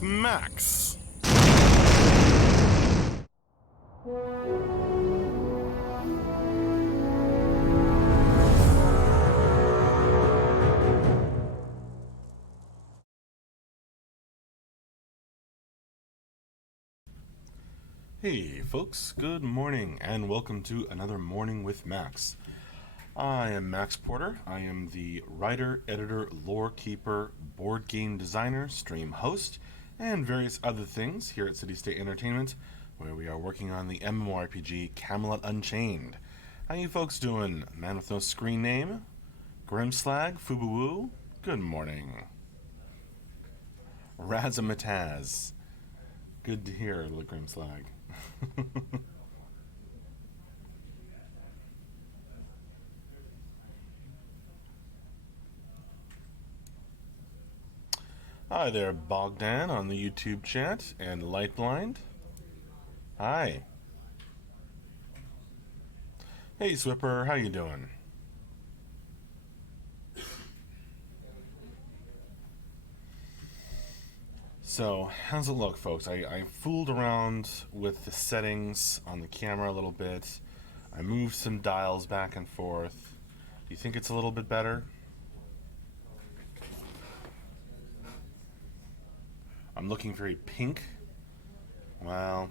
with Max. Hey folks, good morning and welcome to another Morning with Max. I am Max Porter. I am the writer, editor, lore keeper, board game designer, stream host, and various other things here at City State Entertainment, where we are working on the MMORPG Camelot Unchained. How you folks doing? Man with no screen name? Grimslag? Fubuwoo? Good morning. Razamataz. Good to hear, Grimslag. Hi there, Bogdan on the YouTube chat, and Lightblind. Hi. Hey, Swipper, how you doing? So, how's it look, folks? I fooled around with the settings on the camera a little bit. I moved some dials back and forth. Do you think it's a little bit better? I'm looking very pink. Well,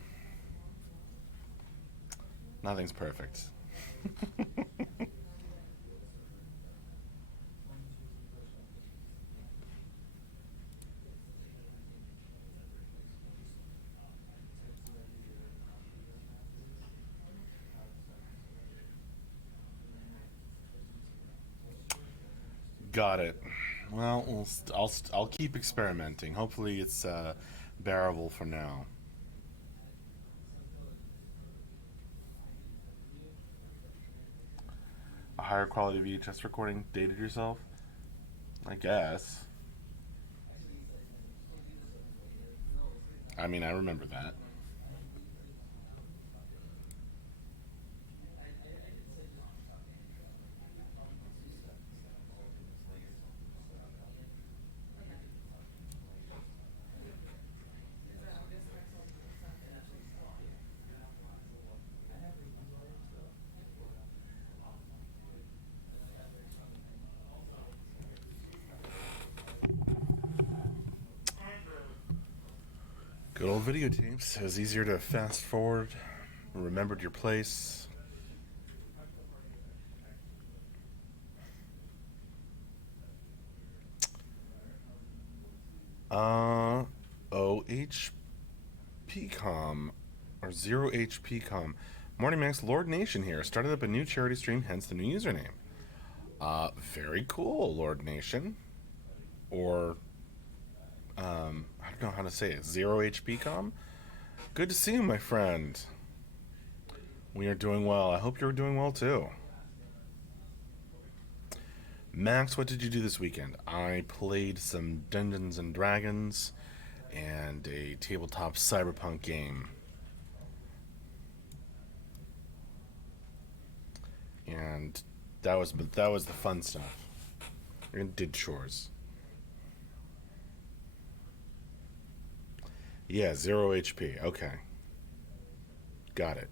nothing's perfect. Got it. Well, I'll keep experimenting. Hopefully it's bearable for now. A higher quality VHS recording dated yourself? I guess. I mean, I remember that. Good old videotapes. It was easier to fast forward. Remembered your place. OHPcom or 0HPcom. Morning Max, Lord Nation here. Started up a new charity stream, hence the new username. Very cool, Lord Nation. Or I don't know how to say it. 0HPcom. Good to see you, my friend. We are doing well. I hope you're doing well too. Max, what did you do this weekend? I played some Dungeons and Dragons and a tabletop cyberpunk game. And that was the fun stuff. And did chores. Yeah, 0 HP. Okay. Got it.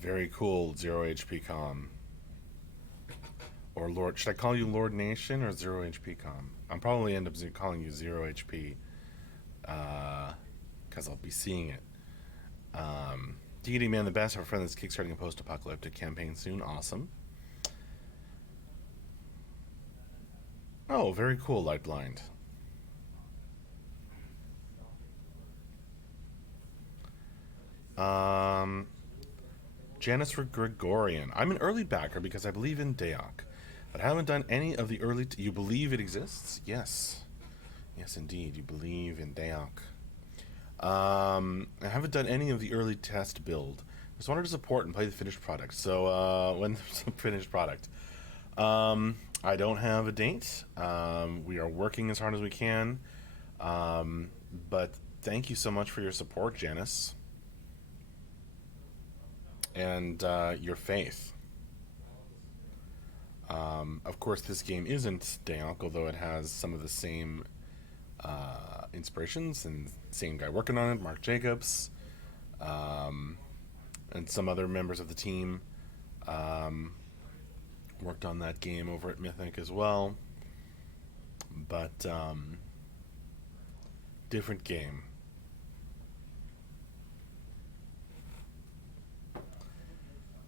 Very cool, 0 HP com. Or Lord, should I call you Lord Nation or 0 HP com? I'll probably end up calling you 0 HP, because I'll be seeing it. Deity Man the Best, our friend that's kickstarting a post-apocalyptic campaign soon. Awesome. Oh, very cool, Lightblind. Janice Gregorian. I'm an early backer because I believe in Daok, but haven't done any of the early... You believe it exists? Yes. Yes, indeed. You believe in Daok. I haven't done any of the early test build. Just wanted to support and play the finished product. So, when there's a finished product. I don't have a date. We are working as hard as we can. Um, but thank you so much for your support, Janice, and your faith. Of course, this game isn't Dayank, although it has some of the same inspirations and same guy working on it, Mark Jacobs, um, and some other members of the team um, worked on that game over at Mythic as well. But different game.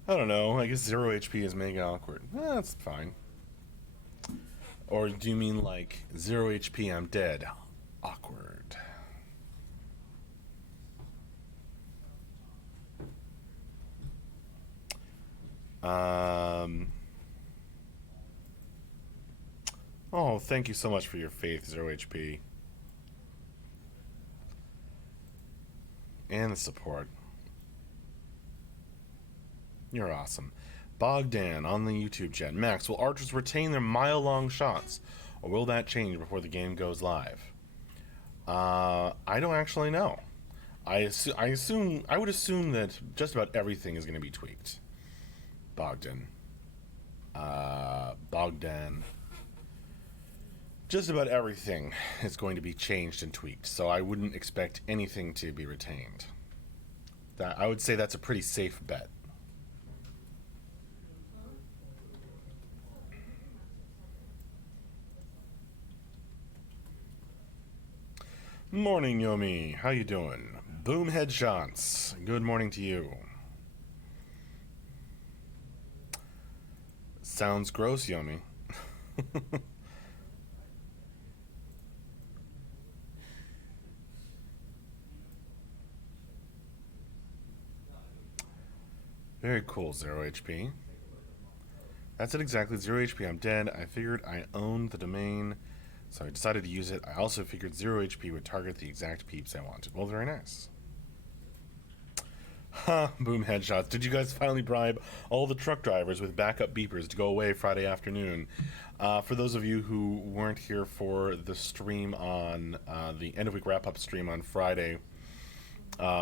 I don't know. I guess 0 HP is mega awkward. That's fine. Or do you mean like 0 HP, I'm dead? Awkward. Um. Oh, thank you so much for your faith, 0 HP, and the support. You're awesome. Bogdan on the YouTube chat. Max, will archers retain their mile-long shots, or will that change before the game goes live? I don't actually know. I would assume that just about everything is going to be tweaked. Bogdan. Bogdan. Just about everything is going to be changed and tweaked, so I wouldn't expect anything to be retained. I would say that's a pretty safe bet. Morning, Yomi. How you doing? Boom headshots. Good morning to you. Sounds gross, Yomi. Very cool, 0 HP. That's it exactly, 0 HP, I'm dead. I figured I owned the domain, so I decided to use it. I also figured 0 HP would target the exact peeps I wanted. Well, very nice. Ha, boom headshots. Did you guys finally bribe all the truck drivers with backup beepers to go away Friday afternoon? For those of you who weren't here for the stream on the end of week wrap up stream on Friday,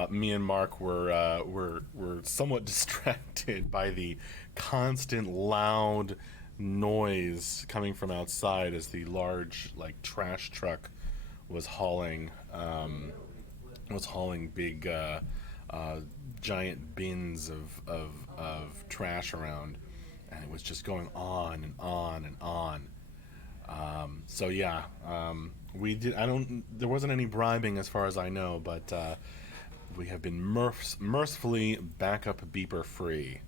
me and Mark were somewhat distracted by the constant loud noise coming from outside as the large like trash truck was hauling big giant bins of trash around, and it was just going on and on and on. So yeah, we did. I don't. There wasn't any bribing as far as I know, but we have been mercifully backup beeper free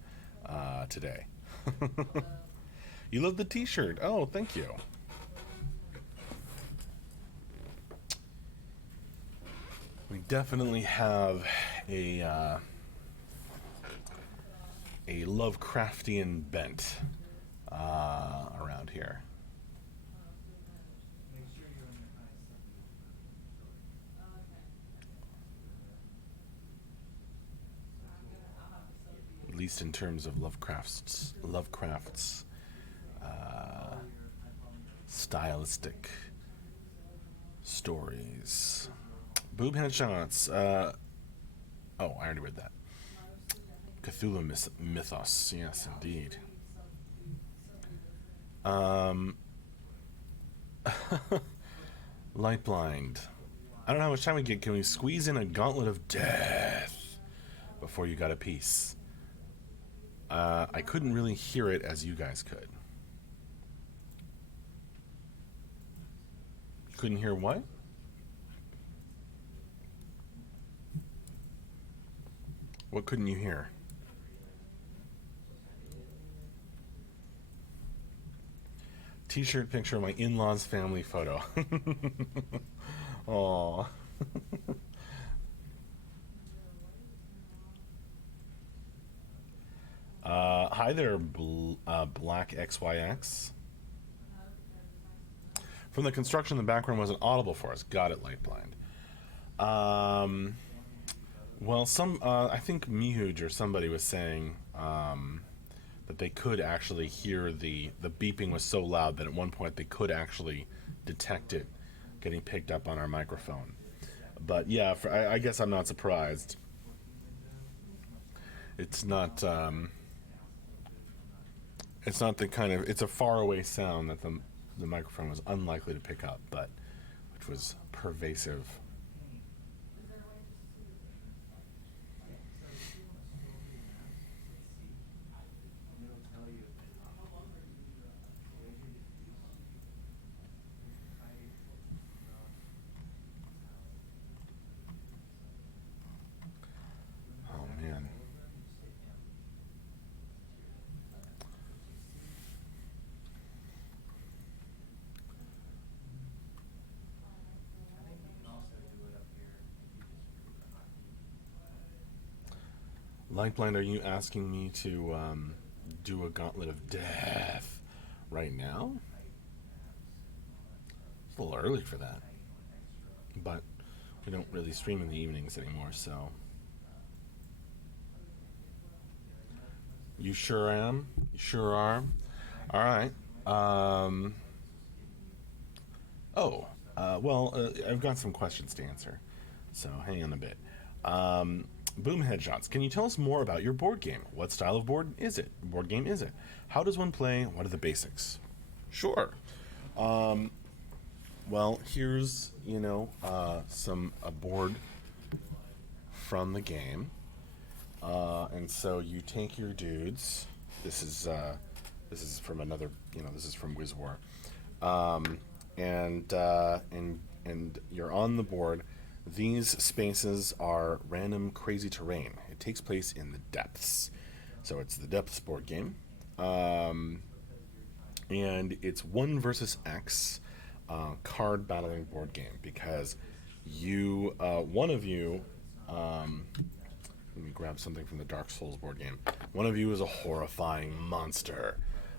today. You love the T-shirt. Oh, thank you. We definitely have a Lovecraftian bent around here. At least in terms of Lovecraft's stylistic stories. Boob headshots. Oh, I already read that. Cthulhu mythos. Yes, indeed. Light blind. I don't know how much time we get. Can we squeeze in a gauntlet of death before you got a piece? I couldn't really hear it as you guys could. Couldn't hear what? What couldn't you hear? T-shirt picture of my in-laws family photo. Aww. Hi there, Black XYX. From the construction, the background wasn't audible for us. Got it, light blind. Well, I think Mihuj or somebody was saying that they could actually hear the beeping was so loud that at one point they could actually detect it getting picked up on our microphone. But yeah, I guess I'm not surprised. It's not. It's not the kind of. It's a faraway sound that the microphone was unlikely to pick up, but which was pervasive. Oh man. Lightblind, are you asking me to do a gauntlet of death right now? It's a little early for that, but we don't really stream in the evenings anymore, so. You sure am? You sure are? All right. Um, I've got some questions to answer, so hang on a bit. Um, Boom Headshots, can you tell us more about your board game? What style of board game is it? How does one play? What are the basics? Sure. Um, well, here's some a board from the game, and so you take your dudes. This is from another. This is from WizWar, um, and you're on the board. These spaces are random, crazy terrain. It takes place in the depths, so it's the depths board game, and it's one versus X card battling board game because one of you. Let me grab something from the Dark Souls board game. One of you is a horrifying monster,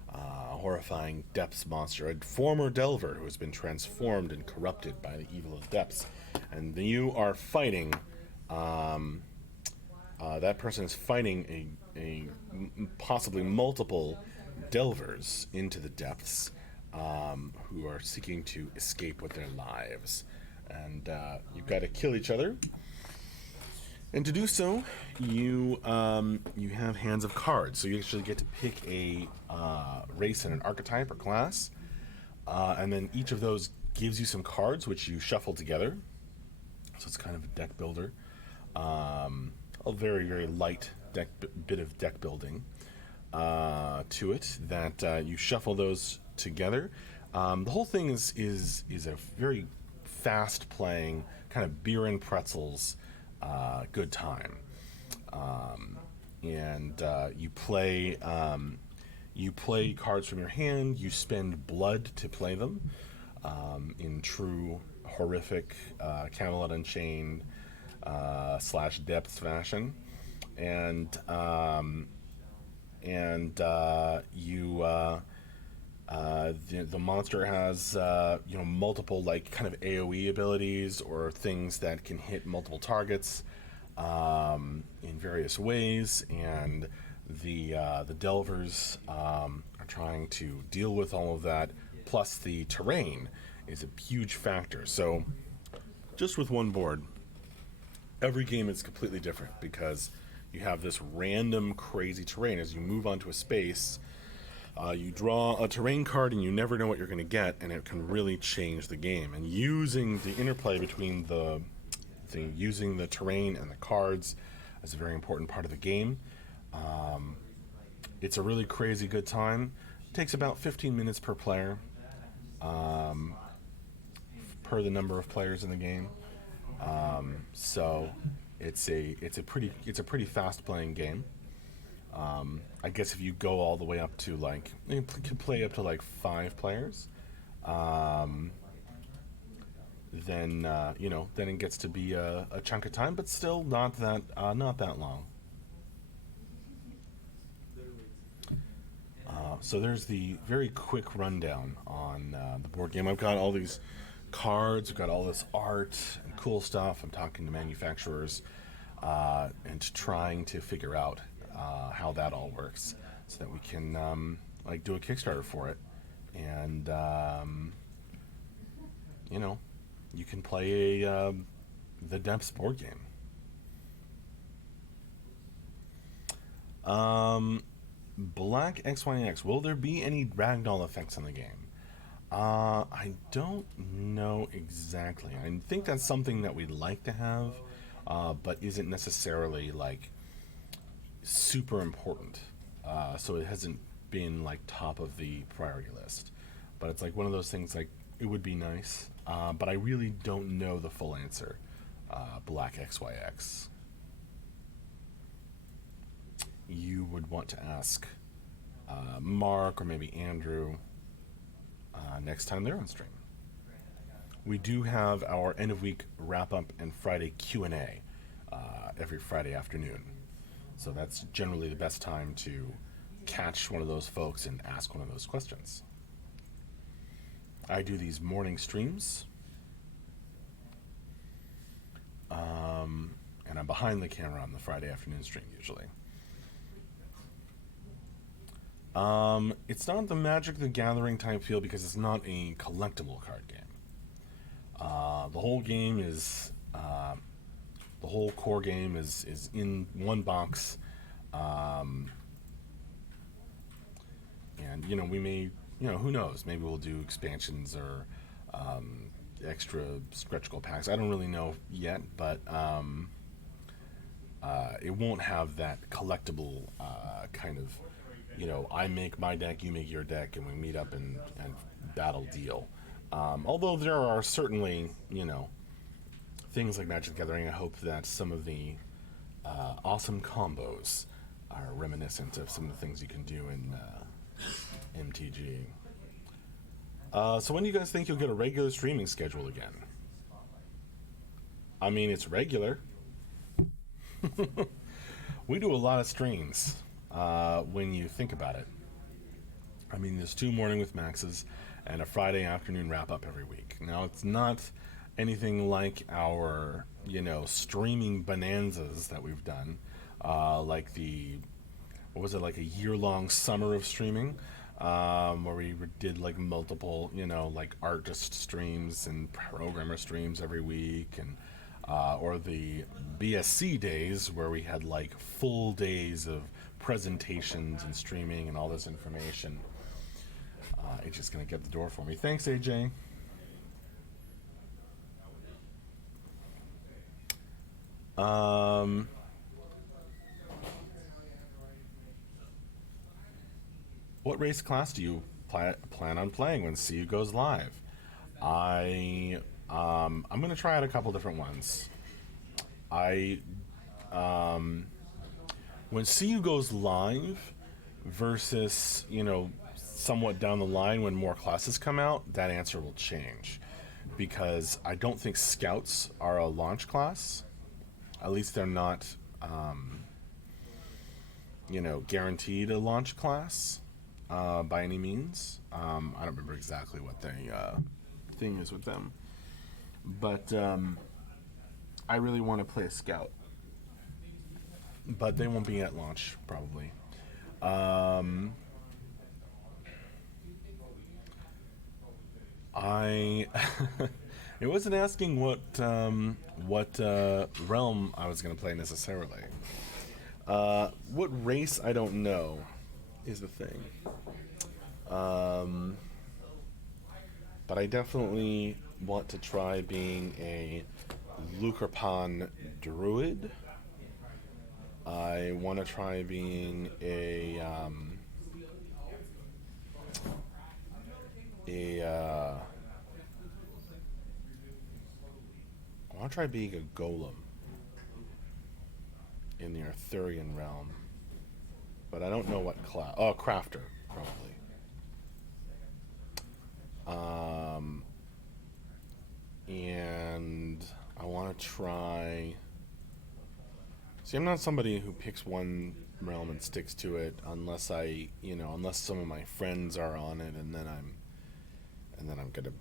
a horrifying depths monster, a former delver who has been transformed and corrupted by the evil of depths, and you are fighting. That person is fighting a possibly multiple delvers into the depths, who are seeking to escape with their lives, and you've got to kill each other. And to do so, you have hands of cards, so you actually get to pick a race and an archetype or class, and then each of those gives you some cards which you shuffle together. So it's kind of a deck builder, a very very light bit of deck building to it. That you shuffle those together. The whole thing is a very fast playing kind of beer and pretzels. Good time, and you play cards from your hand. You spend blood to play them, in true horrific Camelot Unchained / depths fashion, and you the monster has multiple like kind of AOE abilities or things that can hit multiple targets in various ways, and the delvers are trying to deal with all of that. Plus, the terrain is a huge factor. So, just with one board, every game is completely different because you have this random crazy terrain as you move onto a space. You draw a terrain card and you never know what you're going to get, and it can really change the game. And using the interplay between using the terrain and the cards is a very important part of the game. It's a really crazy good time. It takes about 15 minutes per player, per the number of players in the game. So it's a pretty fast playing game. I guess if you go all the way up to like, you can play up to like 5 players, then then it gets to be a chunk of time, but still not that long. So there's the very quick rundown on the board game. I've got all these cards, I've got all this art and cool stuff. I'm talking to manufacturers and trying to figure out how that all works. so that we can like do a Kickstarter for it, and you know, you can play the Depths board game. Black XYX. Will there be any ragdoll effects in the game? I don't know exactly. I think that's something that we'd like to have, but isn't necessarily like super important. So it hasn't been like top of the priority list. But it's like one of those things like it would be nice, but I really don't know the full answer. Black XYX. You would want to ask Mark or maybe Andrew next time they're on stream. We do have our end of week wrap up and Friday Q&A every Friday afternoon, so that's generally the best time to catch one of those folks and ask one of those questions. I do these morning streams, and I'm behind the camera on the Friday afternoon stream usually. It's not the Magic the Gathering type feel because it's not a collectible card game. The whole game is, the whole core game is in one box, and you know, we may, you know, who knows, maybe we'll do expansions or extra stretch goal packs. I don't really know yet, but it won't have that collectible kind of, you know, I make my deck, you make your deck, and we meet up and battle deal. Although there are certainly, you know, things like Magic the Gathering, I hope that some of the awesome combos are reminiscent of some of the things you can do in MTG. So when do you guys think you'll get a regular streaming schedule again? I mean, it's regular. We do a lot of streams when you think about it. I mean, there's 2 Morning with Maxes and a Friday afternoon wrap-up every week. Now, it's not anything like our, you know, streaming bonanzas that we've done, like the, what was it, like a year-long summer of streaming, where we did like multiple, you know, like artist streams and programmer streams every week, and or the BSC days where we had like full days of presentations and streaming and all this information. It's just gonna get the door for me. Thanks, AJ. What race class do you plan on playing when CU goes live? I'm gonna try out a couple different ones. When CU goes live versus, you know, somewhat down the line when more classes come out, that answer will change, because I don't think Scouts are a launch class. At least they're not, you know, guaranteed a launch class by any means. I don't remember exactly what the thing is with them, but I really want to play a Scout, but they won't be at launch probably. It wasn't asking what realm I was going to play necessarily. What race, I don't know, is the thing. But I definitely want to try being a Lucrepan Druid. I want to try being I want to try being a Golem in the Arthurian realm, but I don't know what class. Oh, Crafter, probably. And I want to try. See, I'm not somebody who picks one realm and sticks to it unless unless some of my friends are on it, and then I'm gonna,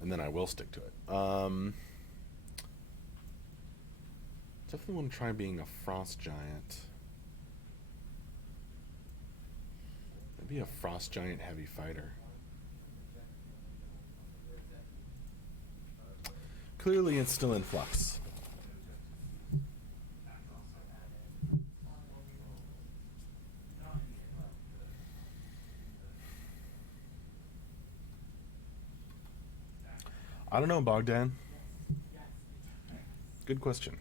and then I will stick to it. Definitely want to try being a Frost Giant. Maybe a frost giant heavy fighter. Clearly, it's still in flux. I don't know, Bogdan. Good question.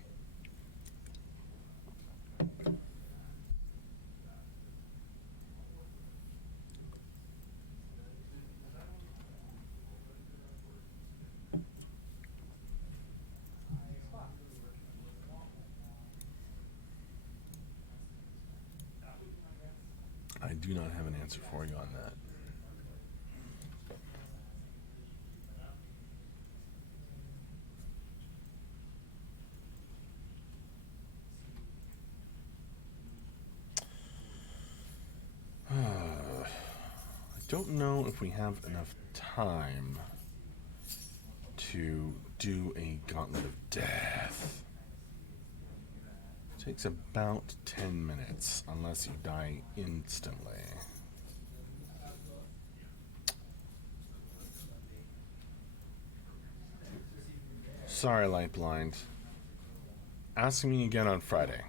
I do not have an answer for you on that. I don't know if we have enough time to do a Gauntlet of Death. It takes about 10 minutes, unless you die instantly. Sorry, Light Blind. Ask me again on Friday.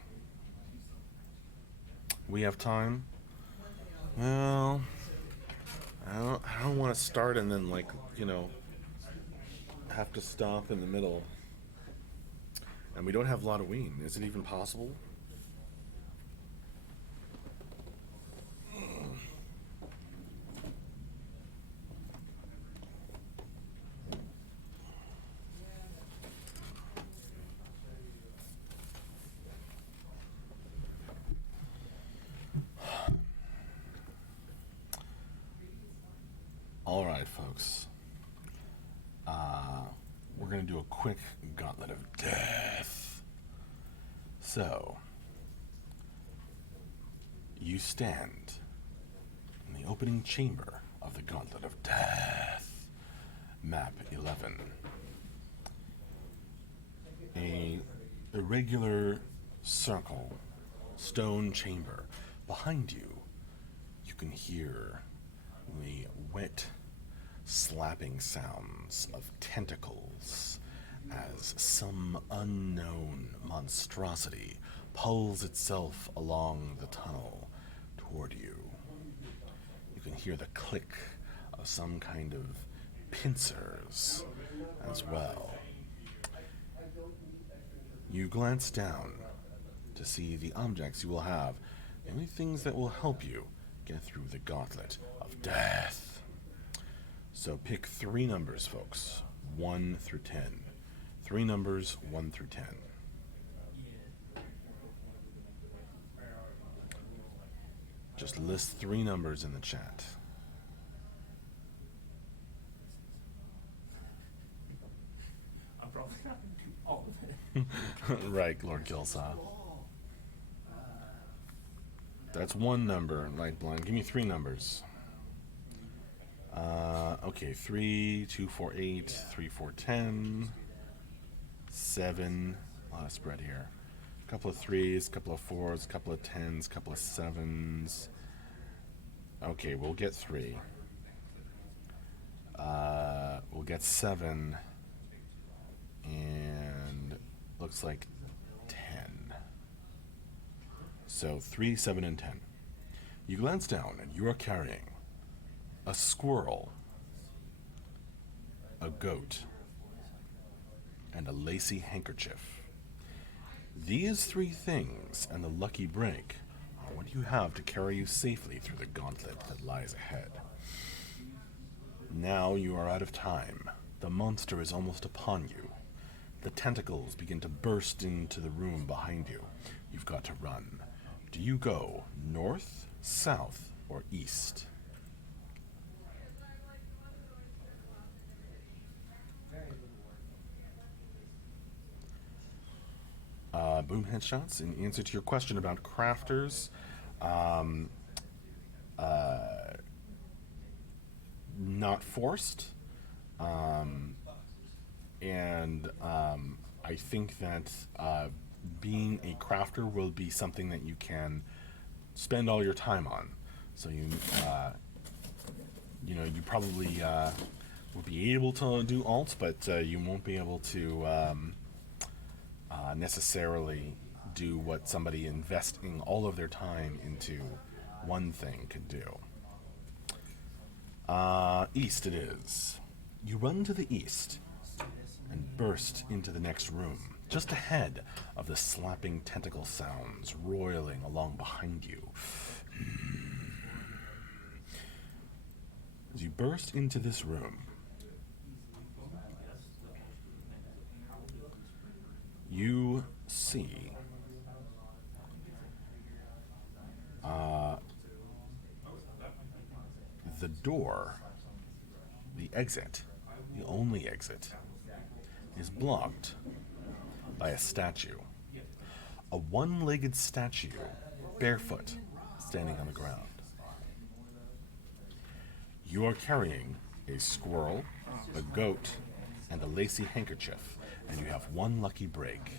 We have time? Well, I don't want to start and then, like, have to stop in the middle. And we don't have Halloween. Is it even possible? All right, folks. We're going to do a quick Gauntlet of Death. So, you stand in the opening chamber of the Gauntlet of Death. Map 11. A irregular circle, stone chamber. Behind you, you can hear the wet slapping sounds of tentacles as some unknown monstrosity pulls itself along the tunnel toward you. You can hear the click of some kind of pincers as well. You glance down to see the objects you will have, the only things that will help you get through the Gauntlet of Death. So pick 3 numbers, folks. 1 through 10. 3 numbers, 1 through 10. Just list 3 numbers in the chat. I'm probably not going to do all of it. Right, Lord Gilsaw. That's 1 number, Light Blind. Give me 3 numbers. Okay, 3, 2, 4, 8, 3, 4, 10, 7. A lot of spread here. A couple of 3s, a couple of 4s, a couple of 10s, a couple of 7s. Okay, we'll get 3. We'll get 7. And looks like 10. So 3, 7, and 10. You glance down and you are carrying a squirrel, a goat, and a lacy handkerchief. These 3 things and the lucky break are what you have to carry you safely through the gauntlet that lies ahead. Now you are out of time. The monster is almost upon you. The tentacles begin to burst into the room behind you. You've got to run. Do you go north, south, or east? Boom Headshots, in answer to your question about crafters, not forced, and I think that being a crafter will be something that you can spend all your time on. So you probably will be able to do alt, but you won't be able to necessarily do what somebody investing all of their time into one thing could do. East it is. You run to the east and burst into the next room, just ahead of the slapping tentacle sounds roiling along behind you. As you burst into this room, you see the door, the exit, the only exit, is blocked by a statue. A one-legged statue, barefoot, standing on the ground. You are carrying a squirrel, a goat, and a lacy handkerchief, and you have one lucky break.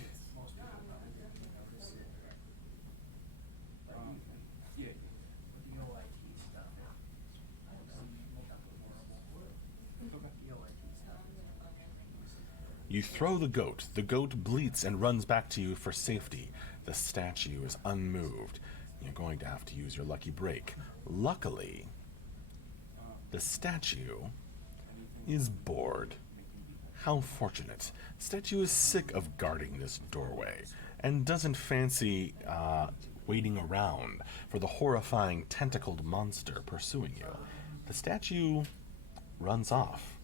You throw the goat. The goat bleats and runs back to you for safety. The statue is unmoved. You're going to have to use your lucky break. Luckily, the statue is bored. How fortunate. Statue is sick of guarding this doorway and doesn't fancy waiting around for the horrifying tentacled monster pursuing you. The statue runs off.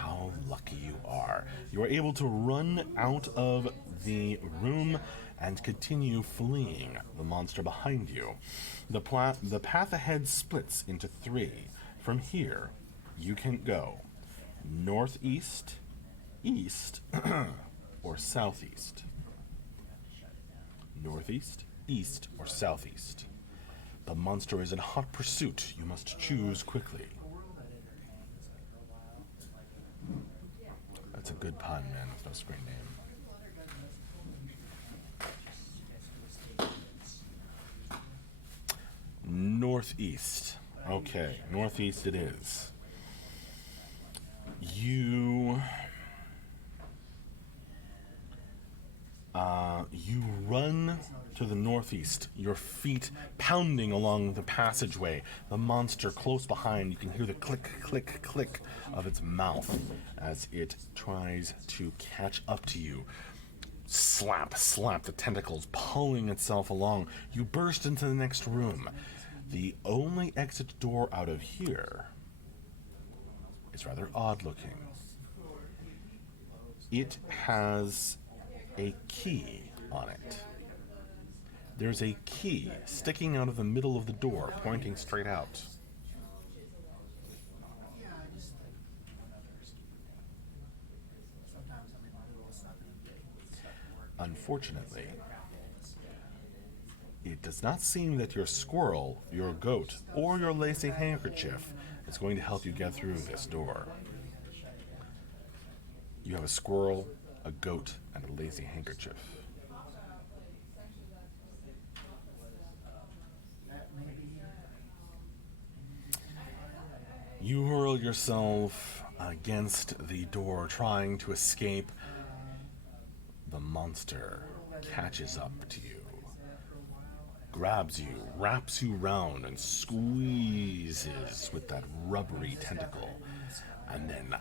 How lucky you are. You are able to run out of the room and continue fleeing the monster behind you. The path ahead splits into three. From here, you can go northeast, east, or southeast. Northeast, east, or southeast. The monster is in hot pursuit. You must choose quickly. That's a good pun, man, with no screen name. Northeast. Okay, northeast it is. You run to the northeast, your feet pounding along the passageway. The monster close behind, you can hear the click, click, click of its mouth as it tries to catch up to you. Slap, slap, the tentacles pulling itself along. You burst into the next room. The only exit door out of here is rather odd looking. It has a key on it. There's a key sticking out of the middle of the door, pointing straight out. Unfortunately, it does not seem that your squirrel, your goat, or your lacy handkerchief is going to help you get through this door. You have a squirrel, a goat, and a lacy handkerchief. You hurl yourself against the door, trying to escape. The monster catches up to you, grabs you, wraps you round, and squeezes with that rubbery tentacle, and then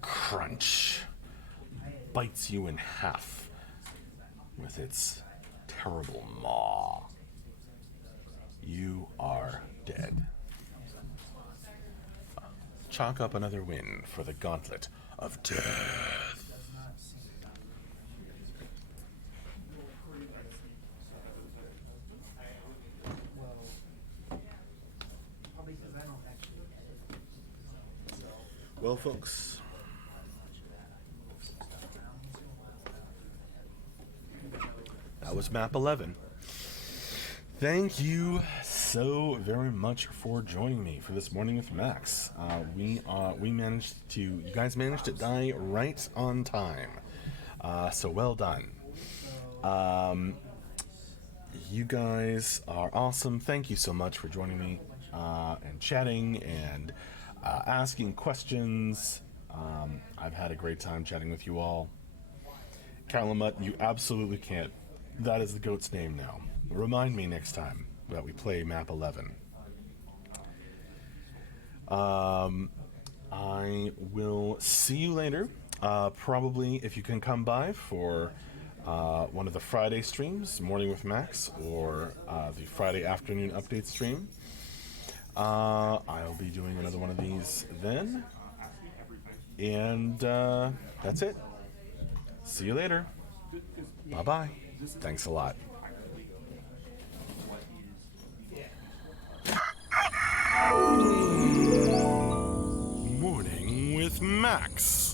crunch, bites you in half with its terrible maw. You are dead. Chalk up another win for the Gauntlet of Death. Well, folks, that was map 11. Thank you so very much for joining me for this morning with Max. You guys managed to die right on time. So well done. You guys are awesome. Thank you so much for joining me. and chatting and asking questions. I've had a great time chatting with you all. Camelot, you absolutely can't. That is the goat's name now. Remind me next time that we play map 11. I will see you later. Probably if you can come by for one of the Friday streams, Morning with Max, or the Friday afternoon update stream. I'll be doing another one of these then. And that's it. See you later. Bye-bye. Thanks a lot. Morning with Max.